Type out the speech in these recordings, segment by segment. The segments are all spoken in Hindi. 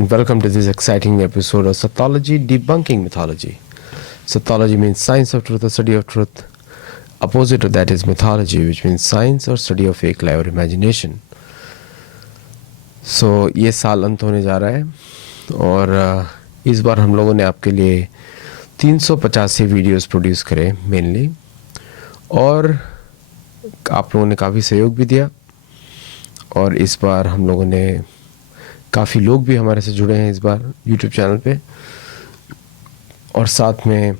and welcome to this exciting episode of Sathology Debunking Mythology. Sathology means science of truth or study of truth. Opposite of that is mythology, which means science or study of fake lie or imagination. So ये साल अंत होने जा रहा है और इस बार हम लोगों ने आपके लिए 385 वीडियोस प्रोड्यूस करे मेनली, और आप लोगों ने काफ़ी सहयोग भी दिया। और इस बार हम लोगों ने काफ़ी लोग भी हमारे से जुड़े हैं इस बार यूट्यूब चैनल पे, और साथ में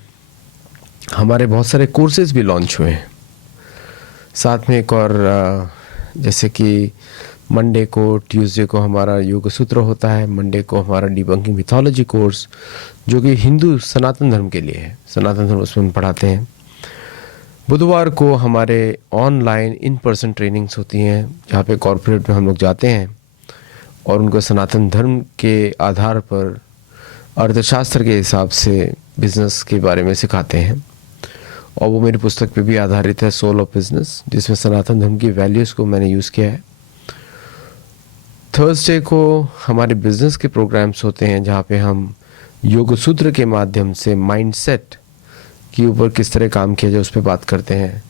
हमारे बहुत सारे कोर्सेज़ भी लॉन्च हुए हैं। साथ में एक और जैसे कि मंडे को, ट्यूसडे को हमारा योग सूत्र होता है, मंडे को हमारा डिबंकिंग मिथोलॉजी कोर्स जो कि हिंदू सनातन धर्म के लिए है, सनातन धर्म उसमें हम पढ़ाते हैं। बुधवार को हमारे ऑनलाइन इन पर्सन ट्रेनिंग्स होती हैं जहाँ पे कॉरपोरेट में हम लोग जाते हैं और उनको सनातन धर्म के आधार पर अर्थशास्त्र के हिसाब से बिज़नेस के बारे में सिखाते हैं, और वो मेरी पुस्तक पे भी आधारित है, सोल ऑफ बिजनेस, जिसमें सनातन धर्म की वैल्यूज़ को मैंने यूज़ किया है। थर्सडे को हमारे बिज़नेस के प्रोग्राम्स होते हैं जहाँ पे हम योग सूत्र के माध्यम से माइंडसेट के ऊपर किस तरह काम किया जाए उस पर बात करते हैं।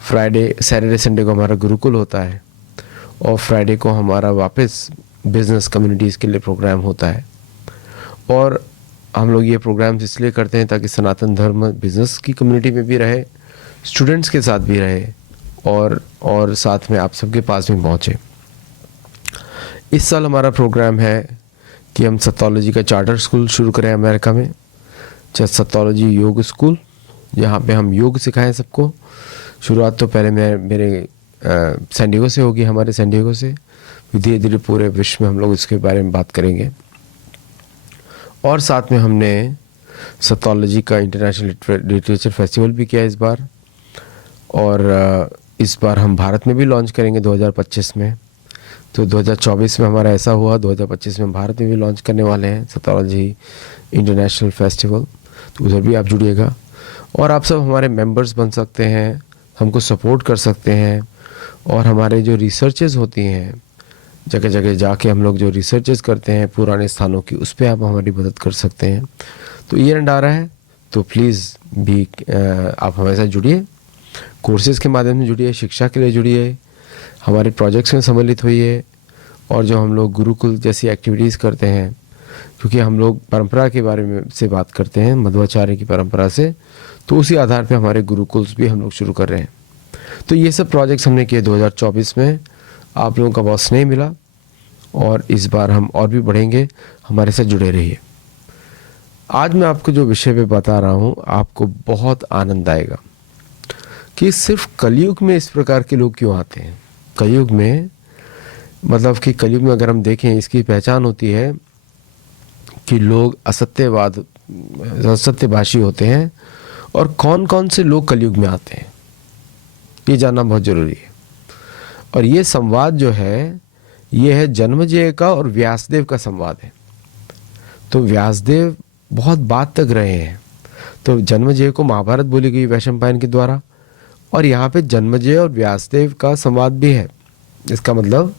फ्राइडे, सैटरडे, संडे को हमारा गुरुकुल होता है, और फ्राइडे को हमारा वापस बिज़नेस कम्युनिटीज़ के लिए प्रोग्राम होता है। और हम लोग ये प्रोग्राम्स इसलिए करते हैं ताकि सनातन धर्म बिज़नेस की कम्युनिटी में भी रहे, स्टूडेंट्स के साथ भी रहे, और साथ में आप सबके पास भी पहुँचे। इस साल हमारा प्रोग्राम है कि हम सथोलॉजी का चार्टर स्कूल शुरू करें अमेरिका में, सथोलॉजी योग स्कूल, जहाँ पे हम योग सिखाएं सबको। शुरुआत तो पहले मेरे सैन डिएगो से होगी, हमारे सैन डिएगो से, धीरे धीरे पूरे विश्व में हम लोग इसके बारे में बात करेंगे। और साथ में हमने सथोलॉजी का इंटरनेशनल लिटरेचर फेस्टिवल भी किया इस बार, और इस बार हम भारत में भी लॉन्च करेंगे 2025 में। तो 2024 में हमारा ऐसा हुआ, 2025 में भारत में भी लॉन्च करने वाले हैं सथोलॉजी इंटरनेशनल फेस्टिवल, तो उधर भी आप जुड़िएगा। और आप सब हमारे मेंबर्स बन सकते हैं, हमको सपोर्ट कर सकते हैं, और हमारे जो रिसर्चेस होती हैं जगह जगह जाके हम लोग जो रिसर्चेस करते हैं पुराने स्थानों की, उस पर आप हमारी मदद कर सकते हैं। तो ईयर एंड आ रहा है, तो प्लीज़ भी आप हमारे साथ जुड़िए, कोर्सेज़ के माध्यम से जुड़िए, शिक्षा के लिए जुड़िए, हमारे प्रोजेक्ट्स में सम्मिलित होइए, और जो हम लोग गुरुकुल जैसी एक्टिविटीज़ करते हैं, क्योंकि हम लोग परंपरा के बारे में से बात करते हैं, मध्वाचार्य की परंपरा से, तो उसी आधार पे हमारे गुरुकुल्स भी हम लोग शुरू कर रहे हैं। तो ये सब प्रोजेक्ट्स हमने किए 2024 में, आप लोगों का बहुत स्नेह मिला, और इस बार हम और भी बढ़ेंगे, हमारे साथ जुड़े रहिए। आज मैं आपको जो विषय पे बता रहा हूँ आपको बहुत आनंद आएगा कि सिर्फ कलयुग में इस प्रकार के लोग क्यों आते हैं। कलयुग में मतलब कि कलयुग में अगर हम देखें, इसकी पहचान होती है कि लोग असत्यभाषी होते हैं, और कौन कौन से लोग कलयुग में आते हैं ये जानना बहुत ज़रूरी है। और ये संवाद जो है ये है जन्मेजय का और व्यासदेव का संवाद है। तो व्यासदेव बहुत बात तक रहे हैं, तो जन्मेजय को महाभारत बोली गई वैशंपायन के द्वारा, और यहाँ पे जन्मेजय और व्यासदेव का संवाद भी है। इसका मतलब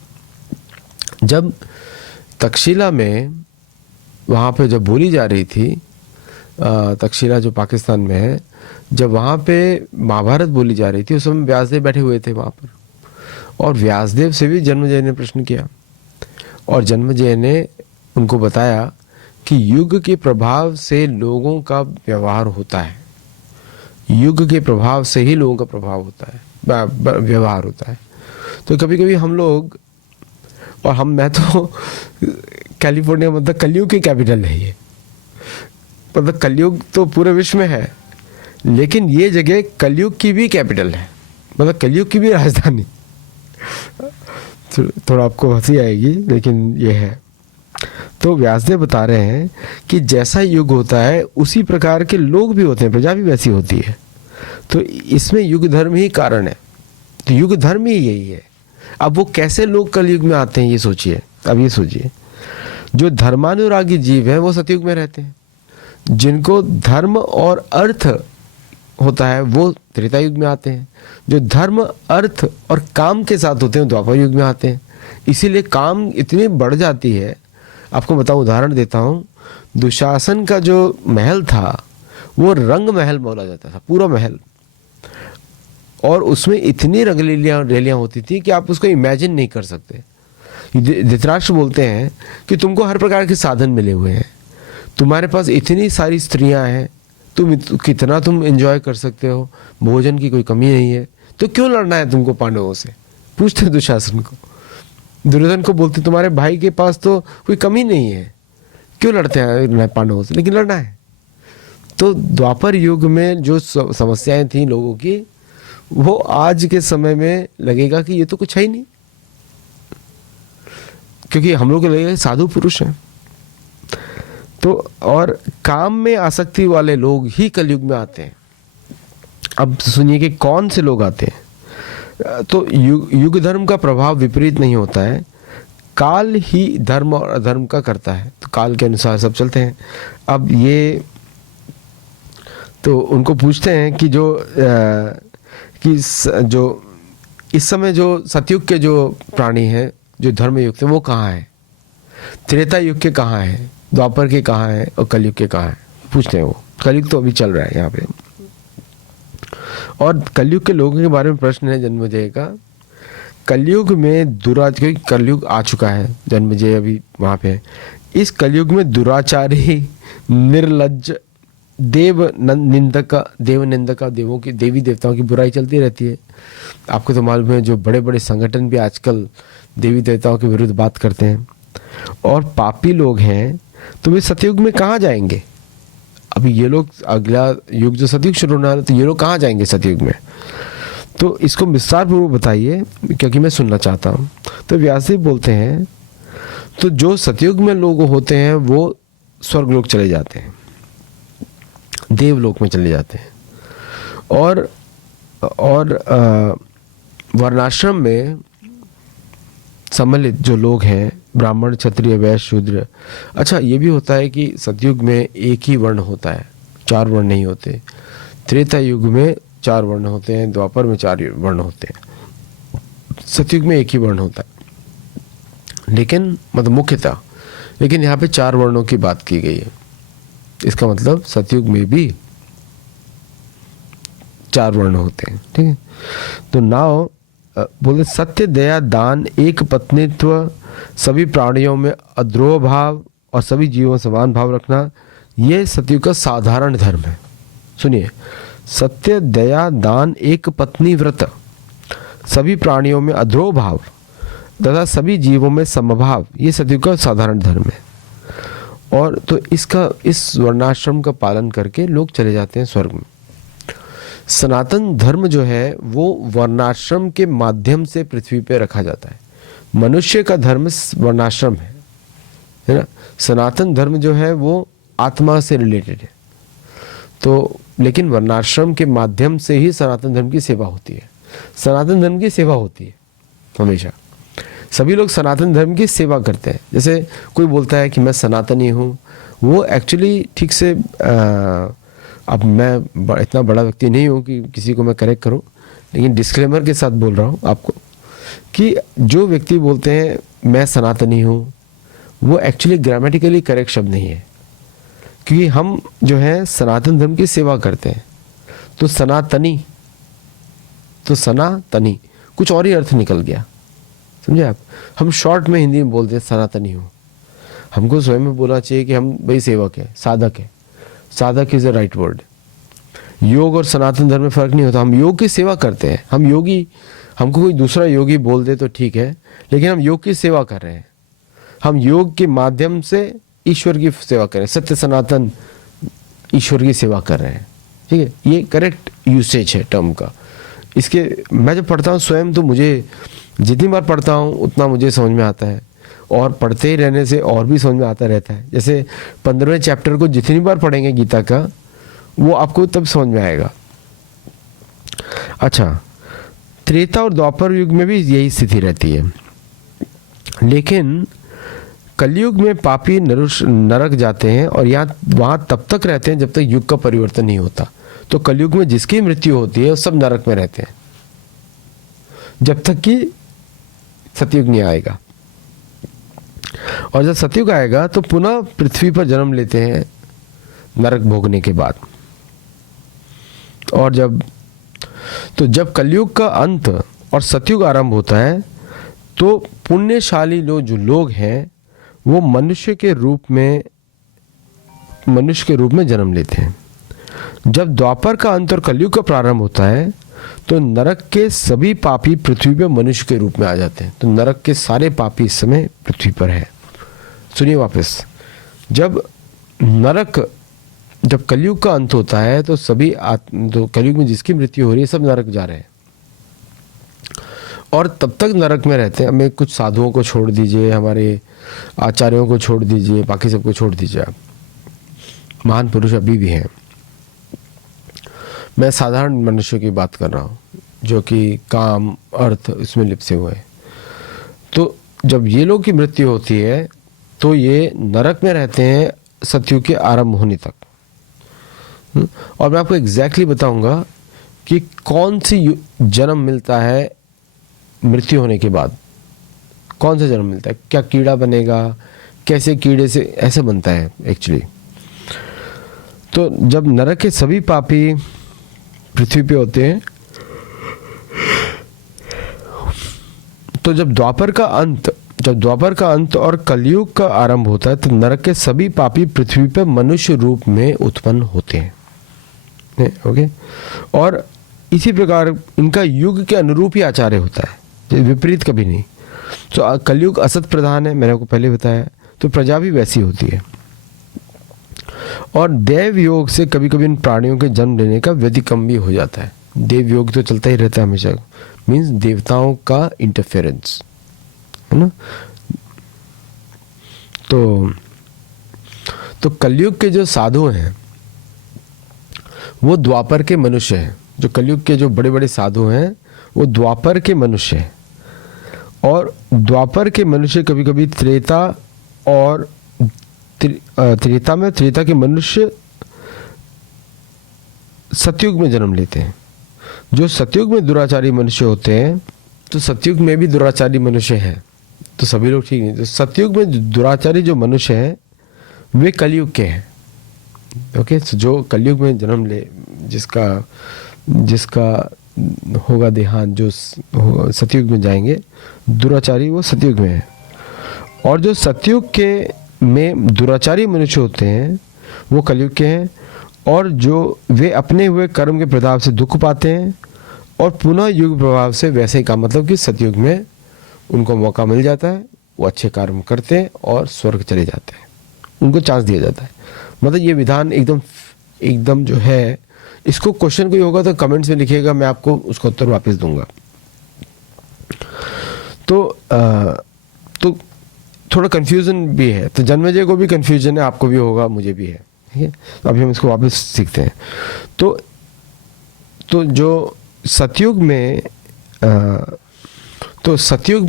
जब तक्षशिला में वहाँ पे जब बोली जा रही थी, तक्षशिला जो पाकिस्तान में है, जब वहाँ पे महाभारत बोली जा रही थी, उस समय व्यासदेव बैठे हुए थे वहाँ पर, और व्यासदेव से भी जन्मेजय ने प्रश्न किया, और जन्मेजय ने उनको बताया कि युग के प्रभाव से लोगों का व्यवहार होता है, युग के प्रभाव से ही लोगों का प्रभाव होता है, व्यवहार होता है। तो कभी कभी हम लोग, और मैं तो कैलिफोर्निया मतलब कलयुग की कैपिटल है ये, मतलब कलयुग तो पूरे विश्व में है, लेकिन ये जगह कलयुग की भी कैपिटल है, मतलब कलयुग की भी राजधानी। थोड़ा आपको हंसी आएगी, लेकिन ये है। तो व्यासदेव बता रहे हैं कि जैसा युग होता है उसी प्रकार के लोग भी होते हैं, प्रजा भी वैसी होती है। तो इसमें युग धर्म ही कारण है, तो युग धर्म ही यही है। अब वो कैसे लोग कलयुग में आते हैं ये सोचिए। अब ये सोचिए, जो धर्मानुरागी जीव हैं वो सतयुग में रहते हैं, जिनको धर्म और अर्थ होता है वो त्रेता युग में आते हैं, जो धर्म अर्थ और काम के साथ होते हैं द्वापर युग में आते हैं। इसीलिए काम इतनी बढ़ जाती है आपको बताऊं, उदाहरण देता हूं, दुशासन का जो महल था वो रंग महल बोला जाता था, पूरा महल, और उसमें इतनी रंगलीलियां रैलियां होती थी कि आप उसको इमेजिन नहीं कर सकते। धृतराष्ट्र बोलते हैं कि तुमको हर प्रकार के साधन मिले हुए हैं, तुम्हारे पास इतनी सारी स्त्रियां हैं, कितना तुम एंजॉय कर सकते हो, भोजन की कोई कमी नहीं है, तो क्यों लड़ना है तुमको पांडवों से? पूछते दुशासन को। दुर्योधन को बोलते तुम्हारे भाई के पास तो कोई कमी नहीं है, क्यों लड़ते हैं पांडवों से? लेकिन लड़ना है। तो द्वापर युग में जो समस्याएं थी लोगों की, वो आज के समय में लगेगा कि ये तो कुछ है ही नहीं, क्योंकि हम लोग को लगेगा साधु पुरुष हैं। तो और काम में आसक्ति वाले लोग ही कलयुग में आते हैं। अब सुनिए कि कौन से लोग आते हैं। तो युग धर्म का प्रभाव विपरीत नहीं होता है, काल ही धर्म और अधर्म का करता है, तो काल के अनुसार सब चलते हैं। अब ये तो उनको पूछते हैं कि जो इस समय जो सतयुग के जो प्राणी हैं, जो धर्म युग थे, वो कहाँ हैं? त्रेता युग के कहाँ हैं? द्वापर के कहाँ हैं? और कलयुग के कहाँ हैं? पूछते हैं वो। कलयुग तो अभी चल रहा है यहाँ पे, और कलयुग के लोगों के बारे में प्रश्न है जन्मेजय का। कलयुग में क्योंकि कलयुग आ चुका है, जन्मेजय अभी वहाँ पे। इस कलयुग में दुराचारी, निर्लज्ज, देव निंदक, देवों की, देवी देवताओं की बुराई चलती रहती है। आपको तो मालूम है, जो बड़े बड़े संगठन भी आजकल देवी देवताओं के विरुद्ध बात करते हैं, और पापी लोग हैं, तो वे सतयुग में कहाँ जाएंगे? अभी ये लोग, अगला युग जो सतयुग शुरू होना है, तो ये लोग कहाँ जाएंगे सतयुग में? तो इसको विस्तार पूर्वक बताइए, क्योंकि मैं सुनना चाहता हूँ। तो व्यास जी बोलते हैं, तो जो सतयुग में लोग होते हैं वो स्वर्गलोक चले जाते हैं, देवलोक में चले जाते हैं, और वर्णाश्रम में सम्मिलित जो लोग हैं, ब्राह्मण, क्षत्रिय, वैश्य, शूद्र। अच्छा, ये भी होता है कि सतयुग में एक ही वर्ण होता है, 4 वर्ण नहीं होते। त्रेता युग में 4 वर्ण होते हैं, द्वापर में 4 वर्ण होते हैं, सतयुग में एक ही वर्ण होता है, लेकिन मतलब मुख्यतः, लेकिन यहाँ पे 4 वर्णों की बात की गई है। इसका मतलब सतयुग में भी 4 वर्ण होते हैं, ठीक है। तो नाउ बोले सत्य, दया, दान, एक पत्नीत्व, सभी प्राणियों में अद्रोह भाव और सभी जीवों में समान भाव रखना, ये सतयुग का साधारण धर्म है। सुनिए, सत्य, दया, दान, एक पत्नी व्रत, सभी प्राणियों में अद्रोह भाव तथा सभी जीवों में समभाव, ये सतयुग का साधारण धर्म है। और तो इस वर्णाश्रम का पालन करके लोग चले जाते हैं स्वर्ग में। सनातन धर्म जो है वो वर्णाश्रम के माध्यम से पृथ्वी पे रखा जाता है। मनुष्य का धर्म वर्णाश्रम है ना। सनातन धर्म जो है वो आत्मा से रिलेटेड है। तो लेकिन वर्णाश्रम के माध्यम से ही सनातन धर्म की सेवा होती है। सनातन धर्म की सेवा होती है हमेशा। सभी लोग सनातन धर्म की सेवा करते हैं। जैसे कोई बोलता है कि मैं सनातनी हूँ, वो एक्चुअली ठीक से अब मैं इतना बड़ा व्यक्ति नहीं हूँ कि किसी को मैं करेक्ट करूँ, लेकिन डिस्क्लेमर के साथ बोल रहा हूँ आपको कि जो व्यक्ति बोलते हैं मैं सनातनी हूँ, वो एक्चुअली ग्रामेटिकली करेक्ट शब्द नहीं है, क्योंकि हम जो है सनातन धर्म की सेवा करते हैं। तो सनातनी कुछ और ही अर्थ निकल गया, समझे आप। हम शॉर्ट में हिंदी में बोलते हैं सनातनी हूँ। हमको स्वयं में बोलना चाहिए कि हम भाई सेवक है, साधक है। साधक इज अ राइट वर्ड। योग और सनातन धर्म में फर्क नहीं होता। हम योग की सेवा करते हैं, हम योगी। हमको कोई दूसरा योगी बोल दे तो ठीक है, लेकिन हम योग की सेवा कर रहे हैं। हम योग के माध्यम से ईश्वर की सेवा कर रहे हैं, सत्य सनातन ईश्वर की सेवा कर रहे हैं, ठीक है। ये करेक्ट यूसेज है टर्म का। इसके मैं जब पढ़ता हूँ स्वयं, तो मुझे जितनी बार पढ़ता हूँ उतना मुझे समझ में आता है, और पढ़ते ही रहने से और भी समझ में आता रहता है। जैसे 15वें चैप्टर को जितनी बार पढ़ेंगे गीता का, वो आपको तब समझ में आएगा। अच्छा, त्रेता और द्वापर युग में भी यही स्थिति रहती है, लेकिन कलयुग में पापी नरक जाते हैं और वहाँ तब तक रहते हैं जब तक युग का परिवर्तन नहीं होता। तो कलयुग में जिसकी मृत्यु होती है वो सब नरक में रहते हैं जब तक कि सतयुग नहीं आएगा। और जब सतयुग आएगा तो पुनः पृथ्वी पर जन्म लेते हैं नरक भोगने के बाद। और जब कलयुग का अंत और सतयुग आरंभ होता है तो पुण्यशाली जो लोग हैं वो मनुष्य के रूप में जन्म लेते हैं। जब द्वापर का अंत और कलयुग का प्रारंभ होता है तो नरक के सभी पापी पृथ्वी पर मनुष्य के रूप में आ जाते हैं। तो नरक के सारे पापी इस समय पृथ्वी पर है। सुनिए वापस, जब कलयुग का अंत होता है तो सभी तो कलयुग में जिसकी मृत्यु हो रही है सब नरक जा रहे हैं और तब तक नरक में रहते हैं। हमें कुछ साधुओं को छोड़ दीजिए, हमारे आचार्यों को छोड़ दीजिए, बाकी सबको छोड़ दीजिए, आप महान पुरुष अभी भी हैं। मैं साधारण मनुष्यों की बात कर रहा हूँ जो कि काम अर्थ इसमें लिप्से हुए हैं। तो जब ये लोग की मृत्यु होती है तो ये नरक में रहते हैं सतयुग के आरंभ होने तक। और मैं आपको एग्जैक्टली बताऊंगा कि कौन सी जन्म मिलता है मृत्यु होने के बाद, कौन सा जन्म मिलता है, क्या कीड़ा बनेगा, कैसे कीड़े से ऐसे बनता है एक्चुअली। तो जब नरक के सभी पापी पृथ्वी पे होते हैं तो जब द्वापर का अंत और कलयुग का आरंभ होता है तो नरक के सभी पापी पृथ्वी पर मनुष्य रूप में उत्पन्न होते हैं। ओके, और इसी प्रकार इनका युग के अनुरूप ही आचार्य होता है, विपरीत कभी नहीं। तो कलयुग असत प्रधान है, मैंने आपको पहले बताया, तो प्रजा भी वैसी होती है। और देव योग से कभी कभी इन प्राणियों के जन्म लेने का व्यतिक्रम भी हो जाता है। देव योग तो चलता ही रहता है हमेशा, मीन्स देवताओं का इंटरफेरेंस, है ना। तो कलयुग के जो साधु हैं वो द्वापर के मनुष्य हैं। जो कलयुग के जो बड़े बड़े साधु हैं वो द्वापर के मनुष्य हैं। और द्वापर के मनुष्य कभी कभी त्रेता के मनुष्य सतयुग में जन्म लेते हैं। जो सतयुग में दुराचारी मनुष्य होते हैं, तो सतयुग में भी दुराचारी मनुष्य हैं, तो सभी लोग ठीक नहीं। तो सतयुग में दुराचारी जो मनुष्य हैं वे कलयुग के हैं। ओके, तो जो कलयुग में जन्म ले, जिसका होगा देहांत, जो सतयुग में जाएंगे दुराचारी, वो सतयुग में है। और जो सतयुग के में दुराचारी मनुष्य होते हैं वो कलयुग के हैं। और जो वे अपने हुए कर्म के प्रभाव से दुख पाते हैं और पुनः युग प्रभाव से वैसे ही काम, मतलब कि सतयुग में उनको मौका मिल जाता है, वो अच्छे कर्म करते हैं और स्वर्ग चले जाते हैं, उनको चांस दिया जाता है। मतलब ये विधान एकदम जो है, इसको क्वेश्चन कोई होगा तो कमेंट्स में लिखिएगा, मैं आपको उसका उत्तर वापस दूंगा। तो थोड़ा कंफ्यूजन भी है, तो जन्मेजय को भी कंफ्यूजन है, आपको भी होगा, मुझे भी है, ठीक है। तो अभी हम इसको वापस सीखते हैं। तो जो सतयुग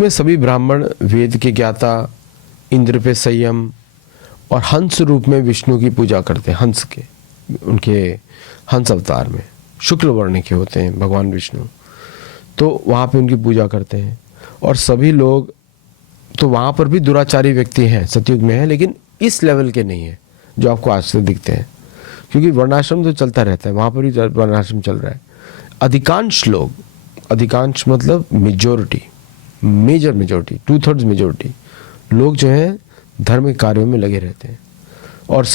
में सभी ब्राह्मण वेद के ज्ञाता, इंद्र पे संयम और हंस रूप में विष्णु की पूजा करते हैं। उनके हंस अवतार में शुक्ल वर्ण के होते हैं भगवान विष्णु, तो वहाँ पे उनकी पूजा करते हैं। और सभी लोग, तो वहाँ पर भी दुराचारी व्यक्ति हैं, सतयुग में है, लेकिन इस लेवल के नहीं है जो आपको आज तक दिखते हैं, क्योंकि वर्णाश्रम तो चलता रहता है, वहाँ पर भी वर्णाश्रम चल रहा है। अधिकांश मतलब मेजॉरिटी, 2/3 मेजॉरिटी लोग जो हैं धार्मिक कार्यों में लगे रहते हैं। और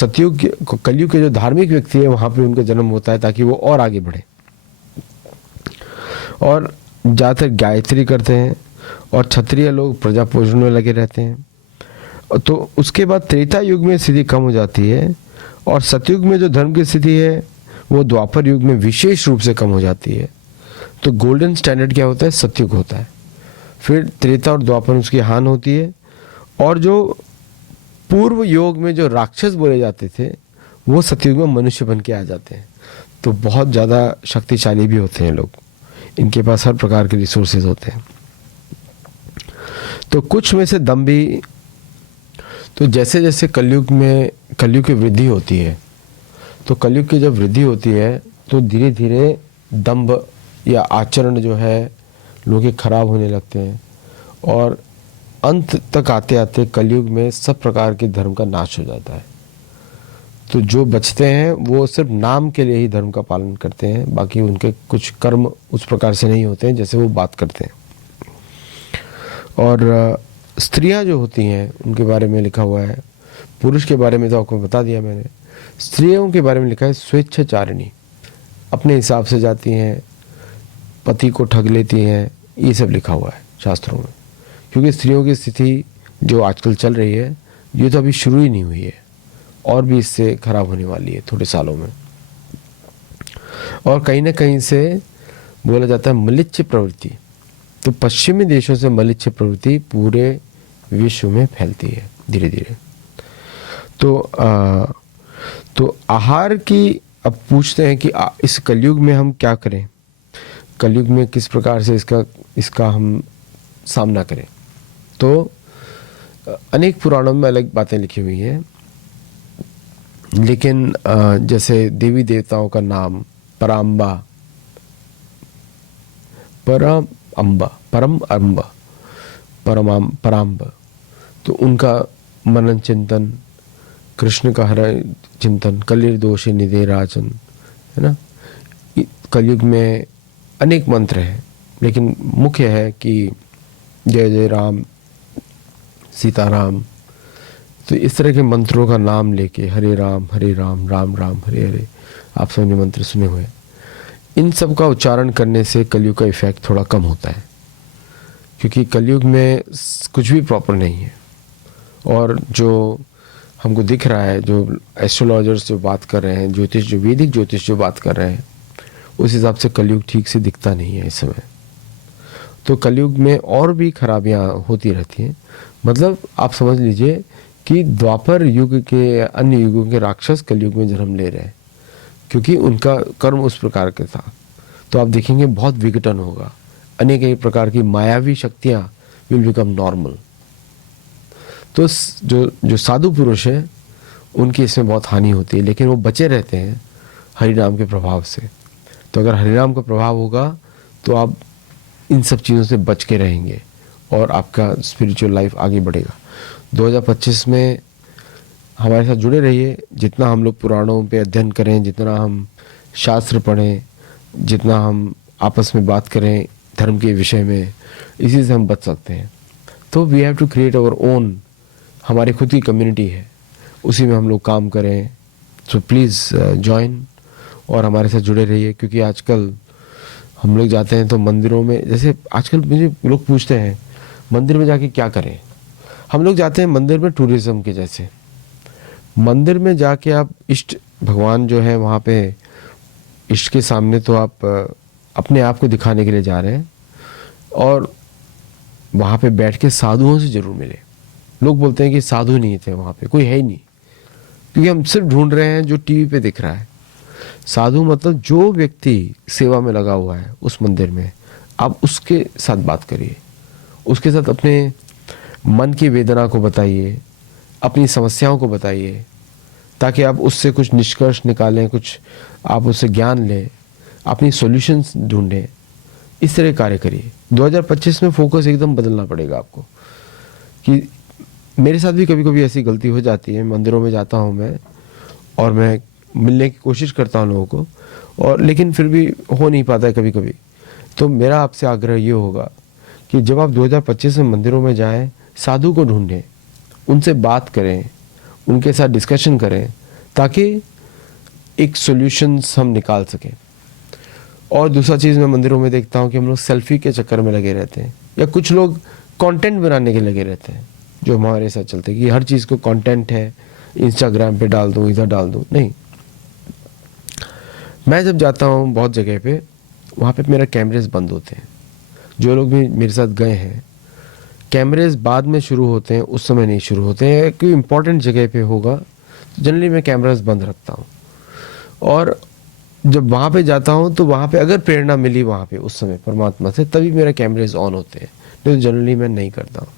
कलयुग के जो धार्मिक व्यक्ति है वहाँ पे उनका जन्म होता है ताकि वो और आगे बढ़े, और ज़्यादातर गायत्री करते हैं। और क्षत्रिय लोग प्रजा पोषण में लगे रहते हैं। तो उसके बाद त्रेता युग में स्थिति कम हो जाती है, और सतयुग में जो धर्म की स्थिति है वो द्वापर युग में विशेष रूप से कम हो जाती है। तो गोल्डन स्टैंडर्ड क्या होता है, सतयुग होता है। फिर त्रेता और द्वापर उसकी हान होती है। और जो पूर्व योग में जो राक्षस बोले जाते थे वो सतयुग में मनुष्य बन के आ जाते हैं। तो बहुत ज़्यादा शक्तिशाली भी होते हैं लोग, इनके पास हर प्रकार के रिसोर्सेज होते हैं। तो कुछ में से दम्भी, तो जैसे जैसे कलयुग की वृद्धि होती है, तो कलयुग की जब वृद्धि होती है तो धीरे धीरे दंभ या आचरण जो है लोगों के खराब होने लगते हैं। और अंत तक आते आते कलयुग में सब प्रकार के धर्म का नाश हो जाता है। तो जो बचते हैं वो सिर्फ नाम के लिए ही धर्म का पालन करते हैं, बाकी उनके कुछ कर्म उस प्रकार से नहीं होते हैं जैसे वो बात करते हैं। और स्त्रियां जो होती हैं उनके बारे में लिखा हुआ है, पुरुष के बारे में तो आपको बता दिया मैंने, स्त्रियों के बारे में लिखा है स्वेच्छाचारिणी, अपने हिसाब से जाती हैं, पति को ठग लेती हैं, ये सब लिखा हुआ है शास्त्रों में। क्योंकि स्त्रियों की स्थिति जो आजकल चल रही है ये तो अभी शुरू ही नहीं हुई है, और भी इससे खराब होने वाली है थोड़े सालों में। और कहीं ना कहीं से बोला जाता है मलिच्छ प्रवृत्ति, तो पश्चिमी देशों से मलिच्छ प्रवृत्ति पूरे विश्व में फैलती है धीरे धीरे। तो आहार की अब पूछते हैं कि इस कलयुग में हम क्या करें, कलयुग में किस प्रकार से इसका हम सामना करें। तो अनेक पुराणों में अलग बातें लिखी हुई हैं, लेकिन जैसे देवी देवताओं का नाम पराम्बा, पराम्ब, तो उनका मनन चिंतन, कृष्ण का हर चिंतन, कलिर दोष निधे राजन, है ना। कलयुग में अनेक मंत्र हैं, लेकिन मुख्य है कि जय जय राम, सीताराम। तो इस तरह के मंत्रों का नाम लेके हरे राम राम राम हरे हरे, आप सबने मंत्र सुने हुए, इन सब का उच्चारण करने से कलयुग का इफेक्ट थोड़ा कम होता है। क्योंकि कलयुग में कुछ भी प्रॉपर नहीं है, और जो हमको दिख रहा है, जो एस्ट्रोलॉजर्स जो बात कर रहे हैं, ज्योतिष जो वैदिक ज्योतिष जो बात कर रहे हैं, उस हिसाब से कलयुग ठीक से दिखता नहीं है इस समय। तो कलयुग में और भी खराबियां होती रहती हैं। मतलब आप समझ लीजिए कि द्वापर युग के अन्य युगों के राक्षस कलयुग में जन्म ले रहे हैं, क्योंकि उनका कर्म उस प्रकार का था। तो आप देखेंगे बहुत विघटन होगा, अनेक प्रकार की मायावी शक्तियां विल बिकम नॉर्मल। तो जो साधु पुरुष हैं उनकी इसमें बहुत हानि होती है, लेकिन वो बचे रहते हैं हरिनाम के प्रभाव से। तो अगर हरिनाम का प्रभाव होगा तो आप इन सब चीज़ों से बच के रहेंगे और आपका स्पिरिचुअल लाइफ आगे बढ़ेगा। 2025 में हमारे साथ जुड़े रहिए। जितना हम लोग पुराणों पे अध्ययन करें, जितना हम शास्त्र पढ़ें, जितना हम आपस में बात करें धर्म के विषय में, इसी से हम बच सकते हैं। तो we have to create our own, हमारी खुद की कम्युनिटी है, उसी में हम लोग काम करें। सो प्लीज़ ज्वाइन और हमारे साथ जुड़े रहिए। क्योंकि आजकल हम लोग जाते हैं तो मंदिरों में, जैसे आजकल मुझे लोग पूछते हैं मंदिर में जाके क्या करें। हम लोग जाते हैं मंदिर में टूरिज्म के जैसे। मंदिर में जाके आप इष्ट भगवान जो है वहाँ पे इष्ट के सामने तो आप अपने आप को दिखाने के लिए जा रहे हैं, और वहाँ पे बैठ के साधुओं से जरूर मिले। लोग बोलते हैं कि साधु नहीं थे वहाँ पे, कोई है ही नहीं, क्योंकि हम सिर्फ ढूंढ रहे हैं जो टीवी पे दिख रहा है। साधु मतलब जो व्यक्ति सेवा में लगा हुआ है उस मंदिर में, आप उसके साथ बात करिए, उसके साथ अपने मन की वेदना को बताइए, अपनी समस्याओं को बताइए, ताकि आप उससे कुछ निष्कर्ष निकालें, कुछ आप उससे ज्ञान लें, अपनी सॉल्यूशंस ढूंढें। इस तरह कार्य करिए। 2025 में फोकस एकदम बदलना पड़ेगा आपको। कि मेरे साथ भी कभी कभी ऐसी गलती हो जाती है, मंदिरों में जाता हूँ मैं और मैं मिलने की कोशिश करता हूँ लोगों को, और लेकिन फिर भी हो नहीं पाता है कभी कभी। तो मेरा आपसे आग्रह ये होगा कि जब आप 2025 में मंदिरों में जाएं, साधु को ढूंढें, उनसे बात करें, उनके साथ डिस्कशन करें, ताकि एक सॉल्यूशंस हम निकाल सकें। और दूसरा चीज़ मैं मंदिरों में देखता हूँ कि हम लोग सेल्फी के चक्कर में लगे रहते हैं, या कुछ लोग कंटेंट बनाने के लगे रहते हैं, जो हमारे साथ चलते हैं कि हर चीज़ को कंटेंट है, इंस्टाग्राम पे डाल दूँ, इधर डाल दूँ। नहीं, मैं जब जाता हूँ बहुत जगह पे, वहाँ पे मेरा कैमरेज बंद होते हैं। जो लोग भी मेरे साथ गए हैं, कैमरेज बाद में शुरू होते हैं, उस समय नहीं शुरू होते हैं। कोई इंपॉर्टेंट जगह पे होगा तो जनरली मैं कैमराज बंद रखता हूँ। और जब वहाँ पे जाता हूँ तो वहाँ पे अगर प्रेरणा मिली वहाँ पे उस समय परमात्मा से, तभी मेरे कैमरेज ऑन होते हैं, नहीं तो जनरली मैं नहीं करता हूँ।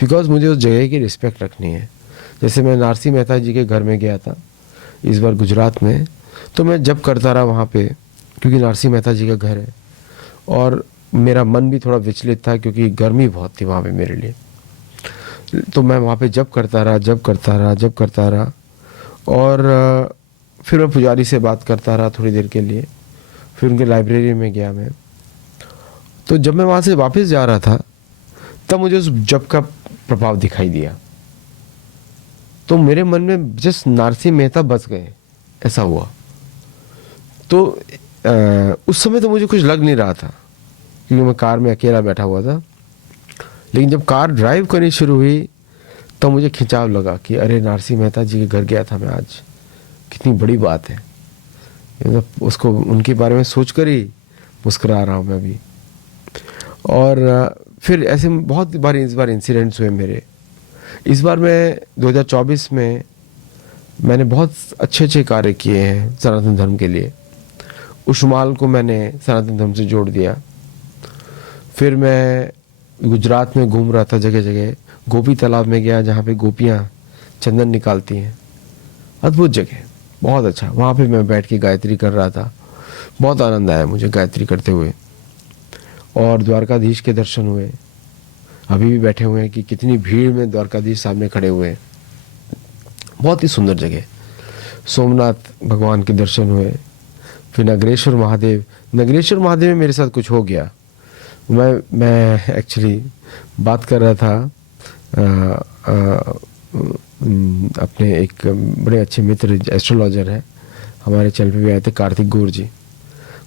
बिकॉज मुझे उस जगह की रिस्पेक्ट रखनी है। जैसे मैं नरसिंह मेहता जी के घर में गया था इस बार गुजरात में, तो मैं जब करता रहा वहाँ पे, क्योंकि नरसिंह मेहता जी का घर है, और मेरा मन भी थोड़ा विचलित था क्योंकि गर्मी बहुत थी वहाँ पे मेरे लिए। तो मैं वहाँ पे जप करता रहा और फिर मैं पुजारी से बात करता रहा थोड़ी देर के लिए। फिर उनके लाइब्रेरी में गया मैं। तो जब मैं वहाँ से वापस जा रहा था तब मुझे उस जप का प्रभाव दिखाई दिया। तो मेरे मन में जस्ट नरसिंह मेहता बस गए, ऐसा हुआ। तो उस समय तो मुझे कुछ लग नहीं रहा था क्योंकि मैं कार में अकेला बैठा हुआ था। लेकिन जब कार ड्राइव करनी शुरू हुई तो मुझे खिंचाव लगा कि अरे नरसिंह मेहता जी के घर गया था मैं आज, कितनी बड़ी बात है। मतलब उसको उनके बारे में सोचकर ही मुस्कुरा रहा हूँ मैं अभी। और फिर ऐसे बहुत बार इस बार इंसिडेंट्स हुए मेरे। इस बार मैं 2024 में मैंने बहुत अच्छे कार्य किए हैं सनातन धर्म के लिए। उशमाल को मैंने सनातन धर्म से जोड़ दिया। फिर मैं गुजरात में घूम रहा था जगह जगह, गोपी तालाब में गया जहाँ पे गोपियाँ चंदन निकालती हैं, अद्भुत जगह, बहुत अच्छा। वहाँ पे मैं बैठ के गायत्री कर रहा था, बहुत आनंद आया मुझे गायत्री करते हुए। और द्वारकाधीश के दर्शन हुए, अभी भी बैठे हुए हैं कि कितनी भीड़ में द्वारकाधीश सामने खड़े हुए हैं, बहुत ही सुंदर जगह। सोमनाथ भगवान के दर्शन हुए। फिर नगरेश्वर महादेव में मेरे साथ कुछ हो गया। मैं एक्चुअली बात कर रहा था अपने एक बड़े अच्छे मित्र एस्ट्रोलॉजर हैं हमारे चैनल पे भी आए थे, कार्तिक गौर जी,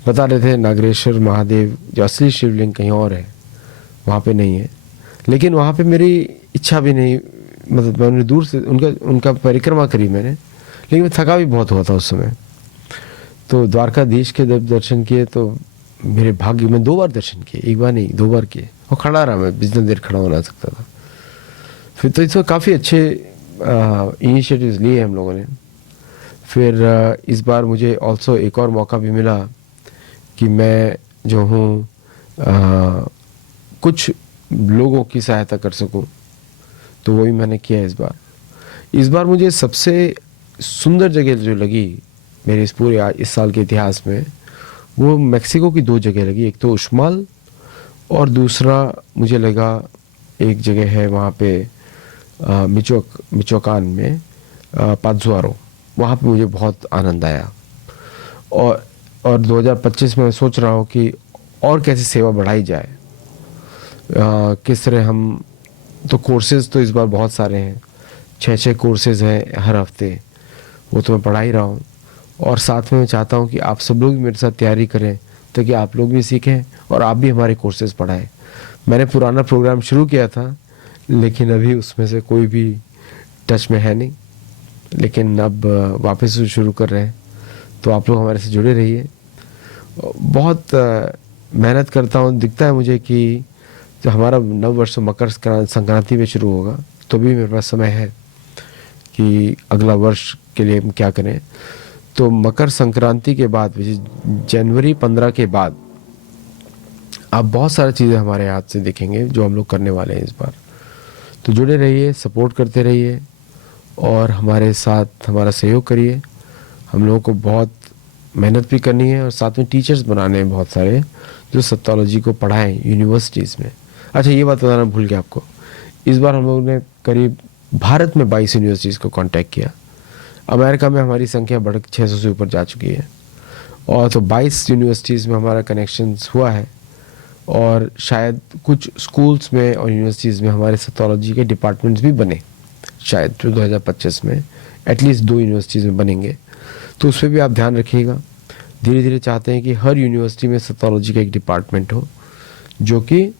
बता रहे थे नागेश्वर महादेव जो असली शिवलिंग कहीं और है, वहाँ पे नहीं है। लेकिन वहाँ पे मेरी इच्छा भी नहीं, मतलब मैंने दूर से उनका परिक्रमा करी मैंने, लेकिन मैं थका भी बहुत हुआ था उस समय। तो द्वारकाधीश के जब दर्शन किए तो मेरे भाग्य में 2 बार दर्शन किए, एक बार नहीं 2 बार किए। और खड़ा रहा मैं, जितना देर खड़ा होना सकता था। फिर तो इसमें काफ़ी अच्छे इनिशिएटिव्स लिए हम लोगों ने। फिर इस बार मुझे ऑल्सो एक और मौका भी मिला कि मैं जो हूँ कुछ लोगों की सहायता कर सकूं, तो वही मैंने किया इस बार मुझे सबसे सुंदर जगह जो लगी मेरे इस साल के इतिहास में, वो मेक्सिको की 2 जगह लगी। एक तो उशमाल और दूसरा मुझे लगा एक जगह है वहाँ पे मिचोकान में पात्सुआरो, वहाँ पे मुझे बहुत आनंद आया। और 2025 में मैं सोच रहा हूँ कि और कैसे सेवा बढ़ाई जाए, किस तरह हम, तो कोर्सेज़ तो इस बार बहुत सारे हैं, 6 कोर्सेज़ हैं हर हफ्ते, वो तो मैं पढ़ा ही रहा हूँ। और साथ में मैं चाहता हूँ कि आप सब लोग भी मेरे साथ तैयारी करें ताकि आप लोग भी सीखें और आप भी हमारे कोर्सेज़ पढ़ाएं। मैंने पुराना प्रोग्राम शुरू किया था लेकिन अभी उसमें से कोई भी टच में है नहीं, लेकिन अब वापस से शुरू कर रहे हैं, तो आप लोग हमारे से जुड़े रहिए। बहुत मेहनत करता हूँ, दिखता है मुझे कि जो हमारा नव वर्ष मकर संक्रांति में शुरू होगा, तो भी मेरे पास समय है कि अगला वर्ष के लिए हम क्या करें। तो मकर संक्रांति के बाद जनवरी 15 के बाद आप बहुत सारी चीज़ें हमारे हाथ से देखेंगे जो हम लोग करने वाले हैं इस बार। तो जुड़े रहिए, सपोर्ट करते रहिए और हमारे साथ हमारा सहयोग करिए। हम लोगों को बहुत मेहनत भी करनी है और साथ में टीचर्स बनाने हैं बहुत सारे जो सत्तोलॉजी को पढ़ाएं यूनिवर्सिटीज़ में। अच्छा, ये बात बताना भूल गया आपको, इस बार हम लोगों ने करीब भारत में 22 यूनिवर्सिटीज़ को कांटेक्ट किया। अमेरिका में हमारी संख्या बढ़ 600 से ऊपर जा चुकी है, और तो 22 यूनिवर्सिटीज़ में हमारा कनेक्शंस हुआ है। और शायद कुछ स्कूल्स में और यूनिवर्सिटीज़ में हमारे सत्तोलॉजी के डिपार्टमेंट्स भी बने, शायद जो 2025 में एटलीस्ट 2 यूनिवर्सिटीज़ में बनेंगे। तो उस पर भी आप ध्यान रखिएगा। धीरे धीरे चाहते हैं कि हर यूनिवर्सिटी में सत्तोलॉजी का एक डिपार्टमेंट हो, जो कि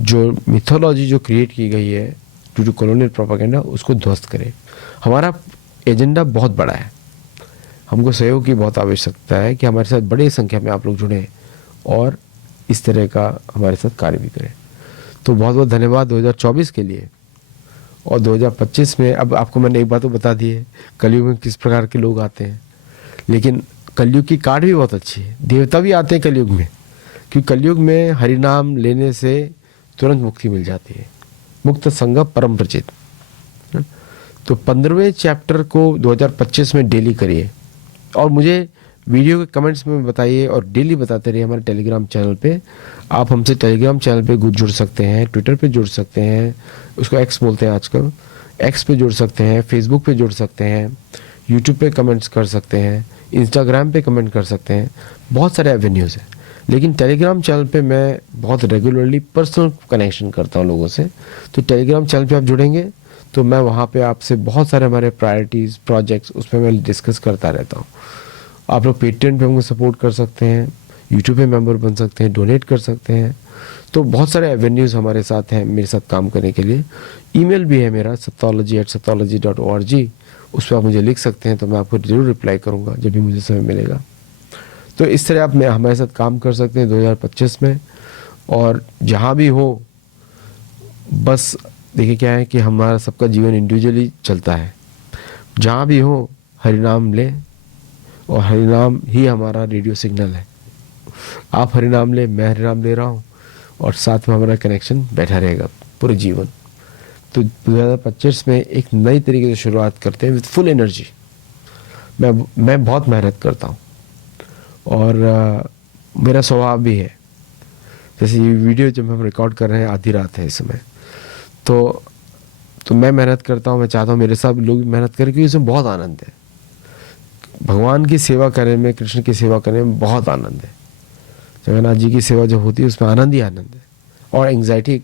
जो मिथोलॉजी जो क्रिएट की गई है ड्यू टू कॉलोनियल प्रोपेगेंडा उसको ध्वस्त करे। हमारा एजेंडा बहुत बड़ा है, हमको सहयोग की बहुत आवश्यकता है कि हमारे साथ बड़ी संख्या में आप लोग जुड़ें और इस तरह का हमारे साथ कार्य भी करें। तो बहुत बहुत धन्यवाद 2024 के लिए। और 2025 में अब आपको मैंने एक बात तो बता दी है, कलयुग में किस प्रकार के लोग आते हैं, लेकिन कलयुग की कार्ड भी बहुत अच्छी है। देवता भी आते हैं कलयुग में, क्योंकि कलयुग में हरिनाम लेने से तुरंत मुक्ति मिल जाती है। मुक्त संग परम प्रचित। तो 15वें चैप्टर को 2025 में डेली करिए। और मुझे वीडियो के कमेंट्स में बताइए और डेली बताते रहिए हमारे टेलीग्राम चैनल पे। आप हमसे टेलीग्राम चैनल पे जुड़ सकते हैं, ट्विटर पे जुड़ सकते हैं, उसको एक्स बोलते हैं आजकल, एक्स पे जुड़ सकते हैं, फेसबुक पे जुड़ सकते हैं, यूट्यूब पे कमेंट्स कर सकते हैं, इंस्टाग्राम पे कमेंट कर सकते हैं। बहुत सारे एवेन्यूज़ हैं, लेकिन टेलीग्राम चैनल पे मैं बहुत रेगुलरली पर्सनल कनेक्शन करता हूँ लोगों से। तो टेलीग्राम चैनल पे आप जुड़ेंगे तो मैं वहाँ पे आपसे बहुत सारे हमारे प्रायोरिटीज़, प्रोजेक्ट्स उस पर मैं डिस्कस करता रहता हूँ। आप लोग पेट्रियन पे हमको सपोर्ट कर सकते हैं, यूट्यूब पे मेंबर बन सकते हैं, डोनेट कर सकते हैं। तो बहुत सारे एवेन्यूज़ हमारे साथ हैं मेरे साथ काम करने के लिए। ईमेल भी है मेरा saptology@saptology.org, उस पर आप मुझे लिख सकते हैं, तो मैं आपको ज़रूर रिप्लाई करूँगा जब भी मुझे समय मिलेगा। तो इस तरह आप हमारे साथ काम कर सकते हैं 2025 में। और जहाँ भी हो, बस देखिए क्या है कि हमारा सबका जीवन इंडिविजुअली चलता है। जहाँ भी हो हरिनाम लें, और हरिनाम ही हमारा रेडियो सिग्नल है। आप हरिनाम ले, मैं हरिनाम ले रहा हूँ, और साथ में हमारा कनेक्शन बैठा रहेगा पूरे जीवन। तो 2025 में एक नई तरीके से शुरुआत करते हैं विद फुल एनर्जी। मैं बहुत मेहनत करता हूँ, और मेरा स्वभाव भी है। जैसे ये वीडियो जब हम रिकॉर्ड कर रहे हैं, आधी रात है इस समय, तो मैं मेहनत करता हूँ। मैं चाहता हूँ मेरे साथ लोग भी मेहनत करें, क्योंकि इसमें बहुत आनंद है। भगवान की सेवा करने में, कृष्ण की सेवा करने में बहुत आनंद है। जगन्नाथ जी की सेवा जब होती है उसमें आनंद ही आनंद है, और एंग्जाइटी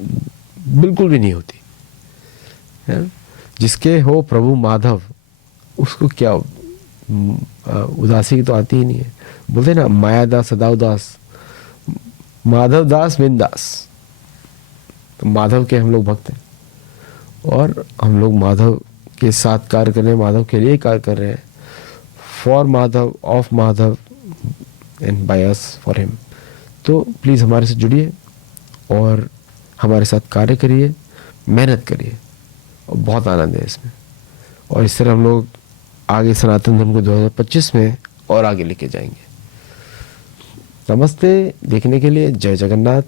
बिल्कुल भी नहीं होती है। जिसके हो प्रभु माधव, उसको क्या उदासी की तो आती ही नहीं है। बोलते ना, माया दास सदा उदास, माधव दास बिंदास। तो माधव के हम लोग भक्त हैं, और हम लोग माधव के साथ कार्य कर रहे हैं, माधव के लिए कार्य कर रहे हैं। For Madhav, of Madhav, and by us for him. तो प्लीज़ हमारे से जुड़िए और हमारे साथ कार्य करिए, मेहनत करिए, और बहुत आनंद है इसमें। और इस तरह हम लोग आगे सनातन धर्म को 2025 में और आगे लेके जाएंगे। नमस्ते देखने के लिए, जय जगन्नाथ।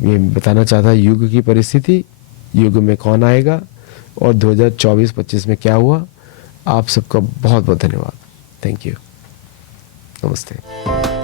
ये बताना चाहता युग की परिस्थिति, युग में कौन आएगा, और 2024-25 में क्या हुआ। आप सबका बहुत बहुत धन्यवाद। Thank you. नमस्ते।